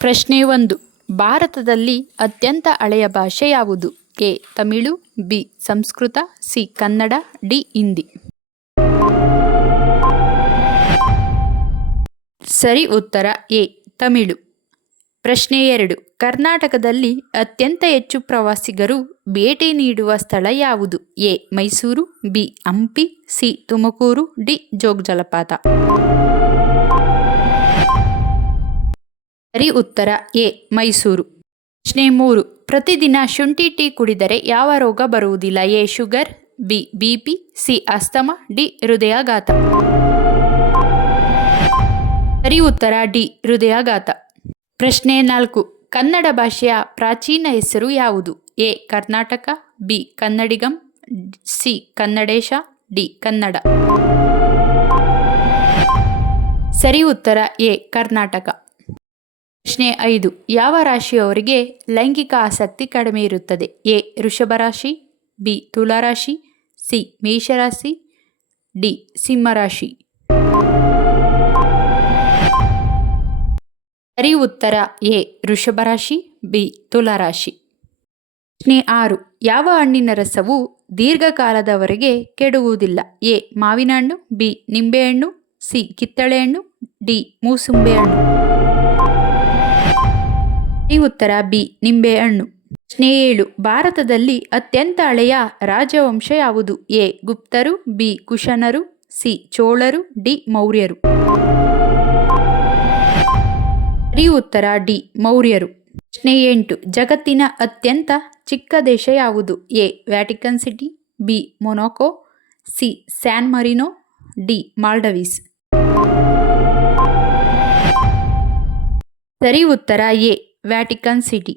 ಪ್ರಶ್ನೆ ಒಂದು. ಭಾರತದಲ್ಲಿ ಅತ್ಯಂತ ಹಳೆಯ ಭಾಷೆ ಯಾವುದು? A. Tamil, B. Sanskrit, C. Kannada, D. Hindi. ಸರಿ, ಉತ್ತರ. ಎ. ತಮಿಳು. ಪ್ರಶ್ನೆ ಎರಡು. ಕರ್ನಾಟಕದಲ್ಲಿ ಅತ್ಯಂತ ಹೆಚ್ಚು ಪ್ರವಾಸಿಗರು ಭೇಟಿ ನೀಡುವ ಸ್ಥಳ ಯಾವುದು? A. Mysuru, B. Hampi, C. Tumakuru, D. Jog ಜಲಪಾತ. ಸರಿ ಉತ್ತರ ಎ, ಮೈಸೂರು. ಪ್ರಶ್ನೆ ಮೂರು, ಪ್ರತಿದಿನ ಶುಂಠಿ ಟೀ ಕುಡಿದರೆ ಯಾವ ರೋಗ ಬರುವುದಿಲ್ಲ? A, sugar, B B P C, asthma, D, ಹೃದಯಾಘಾತ. ಸರಿ ಉತ್ತರ, ಡಿ, ಹೃದಯಾಘಾತ. ಪ್ರಶ್ನೆ ನಾಲ್ಕು, ಕನ್ನಡ ಭಾಷೆಯ ಪ್ರಾಚೀನ ಹೆಸರು ಯಾವುದು? A, Karnataka, B, Kannadigam, C, Kannadesha, D, Kannada. ಸರಿ ಉತ್ತರ ಎ, ಕರ್ನಾಟಕ. ಪ್ರಶ್ನೆ ಐದು. ಯಾವ ರಾಶಿಯವರಿಗೆ ಲೈಂಗಿಕ ಆಸಕ್ತಿ ಕಡಿಮೆ ಇರುತ್ತದೆ? ಎ, ವೃಷಭ ರಾಶಿ, ಬಿ ತುಲಾರಾಶಿ ಸಿ ಮೇಷರಾಶಿ ಡಿ ಸಿಂಹರಾಶಿ ಸರಿ ಉತ್ತರ. ಎ, ವೃಷಭ ರಾಶಿ, ಬಿ ತುಲಾರಾಶಿ ಪ್ರಶ್ನೆ ಆರು. ಯಾವ ಹಣ್ಣಿನ ರಸವು ದೀರ್ಘಕಾಲದವರೆಗೆ ಕೆಡುವುದಿಲ್ಲ? ಎ, ಮಾವಿನ ಹಣ್ಣು, ಬಿ ನಿಂಬೆಹಣ್ಣು ಸಿ, ಕಿತ್ತಳೆ ಹಣ್ಣು, ಡಿ, ಮೂಸುಂಬೆ ಹಣ್ಣು. ಉತ್ತರ ಬಿ, ನಿಂಬೆಹಣ್ಣು. ಪ್ರಶ್ನೆ ಏಳು, ಭಾರತದಲ್ಲಿ ಅತ್ಯಂತ ಹಳೆಯ ರಾಜವಂಶ ಯಾವುದು? ಎ, ಗುಪ್ತರು, ಬಿ, ಕುಶನರು, ಸಿ, ಚೋಳರು, ಡಿ, ಮೌರ್ಯರು. ಸರಿ ಉತ್ತರ ಡಿ, ಮೌರ್ಯರು. ಪ್ರಶ್ನೆ ಎಂಟು, ಜಗತ್ತಿನ ಅತ್ಯಂತ ಚಿಕ್ಕ ದೇಶ ಯಾವುದು? A, Vatican City, B, Monaco, C, San Marino, D, Maldives. ಸರಿ ಉತ್ತರ ಎ ವ್ಯಾಟಿಕನ್ ಸಿಟಿ.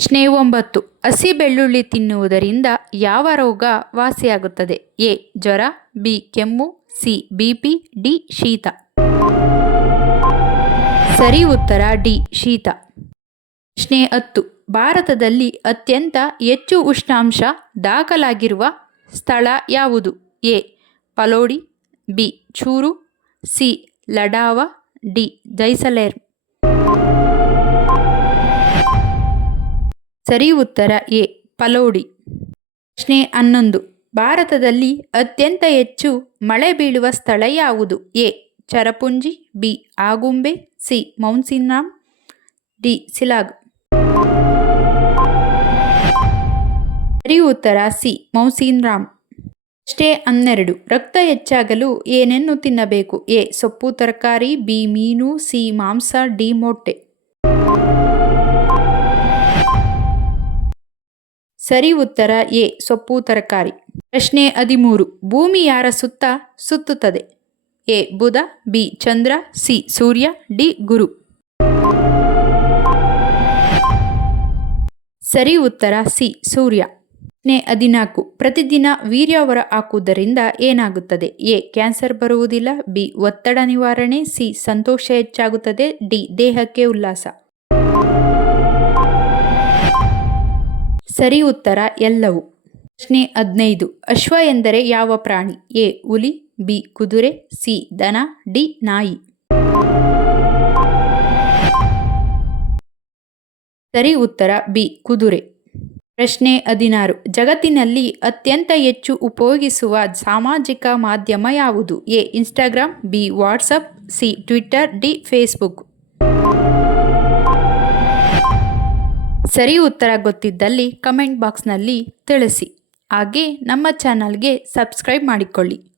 ಪ್ರಶ್ನೆ ಒಂಬತ್ತು ಹಸಿ ಬೆಳ್ಳುಳ್ಳಿ ತಿನ್ನುವುದರಿಂದ ಯಾವ ರೋಗ ವಾಸಿಯಾಗುತ್ತದೆ? ಎ. ಜ್ವರ, ಬಿ. ಕೆಮ್ಮು, ಸಿ. ಬಿ. P, D. ಶೀತ. ಸರಿ ಉತ್ತರ, ಡಿ. ಶೀತ. ಪ್ರಶ್ನೆ ಹತ್ತು. ಭಾರತದಲ್ಲಿ ಅತ್ಯಂತ ಹೆಚ್ಚು ಉಷ್ಣಾಂಶ ದಾಖಲಾಗಿರುವ ಸ್ಥಳ ಯಾವುದು? A. Phalodi, B. Churu, C. ಲಡಾವ, D. Jaisalmer. ಸರಿ ಉತ್ತರ ಎ. ಪಲೋಡಿ. ಪ್ರಶ್ನೆ ಹನ್ನೊಂದು. ಭಾರತದಲ್ಲಿ ಅತ್ಯಂತ ಹೆಚ್ಚು ಮಳೆ ಬೀಳುವ ಸ್ಥಳ ಯಾವುದು? A. Cherrapunji, B. Agumbe, C. Mawsynram D. Shillong. ಸರಿ ಉತ್ತರ ಸಿ. ಮೌಸಿನ್ರಾಮ್ ಪ್ರಶ್ನೆ ಹನ್ನೆರಡು. ರಕ್ತ ಹೆಚ್ಚಾಗಲು ಏನನ್ನು ತಿನ್ನಬೇಕು? ಎ. ಸೊಪ್ಪು ತರಕಾರಿ, ಬಿ. ಮೀನು, ಸಿ. ಮಾಂಸ, ಡಿ. ಮೊಟ್ಟೆ. ಸರಿ ಉತ್ತರ ಎ, ಸೊಪ್ಪು ತರಕಾರಿ. ಪ್ರಶ್ನೆ ಹದಿಮೂರು, ಭೂಮಿ ಯಾರ ಸುತ್ತ ಸುತ್ತುತ್ತದೆ? ಎ, ಬುಧ, ಬಿ, ಚಂದ್ರ, ಸಿ, ಸೂರ್ಯ, ಡಿ, ಗುರು. ಸರಿ ಉತ್ತರ ಸಿ, ಸೂರ್ಯ. ಪ್ರಶ್ನೆ ಹದಿನಾಲ್ಕು, ಪ್ರತಿದಿನ ವೀರ್ಯ ಹೊರ ಹಾಕುವುದರಿಂದ ಏನಾಗುತ್ತದೆ? ಎ, ಕ್ಯಾನ್ಸರ್ ಬರುವುದಿಲ್ಲ, ಬಿ, ಒತ್ತಡ ನಿವಾರಣೆ, ಸಿ, ಸಂತೋಷ ಹೆಚ್ಚಾಗುತ್ತದೆ, ಡಿ, ದೇಹಕ್ಕೆ ಉಲ್ಲಾಸ. ಸರಿ ಉತ್ತರ ಎಲ್ಲವು. ಪ್ರಶ್ನೆ ಹದಿನೈದು. ಅಶ್ವ ಎಂದರೆ ಯಾವ ಪ್ರಾಣಿ? ಎ, ಹುಲಿ, ಬಿ, ಕುದುರೆ, ಸಿ, ದನ, ಡಿ, ನಾಯಿ. ಸರಿ ಉತ್ತರ ಬಿ, ಕುದುರೆ. ಪ್ರಶ್ನೆ ಹದಿನಾರು. ಜಗತ್ತಿನಲ್ಲಿ ಅತ್ಯಂತ ಹೆಚ್ಚು ಉಪಯೋಗಿಸುವ ಸಾಮಾಜಿಕ ಮಾಧ್ಯಮ ಯಾವುದು? A, Instagram, B, WhatsApp, C Twitter D, Facebook. ಸರಿ ಉತ್ತರ ಗೊತ್ತಿದ್ದಲ್ಲಿ ಕಮೆಂಟ್ ಬಾಕ್ಸ್ನಲ್ಲಿ ತಿಳಿಸಿ. ಹಾಗೆ ನಮ್ಮ ಚಾನಲ್ಗೆ ಸಬ್ಸ್ಕ್ರೈಬ್ ಮಾಡಿಕೊಳ್ಳಿ.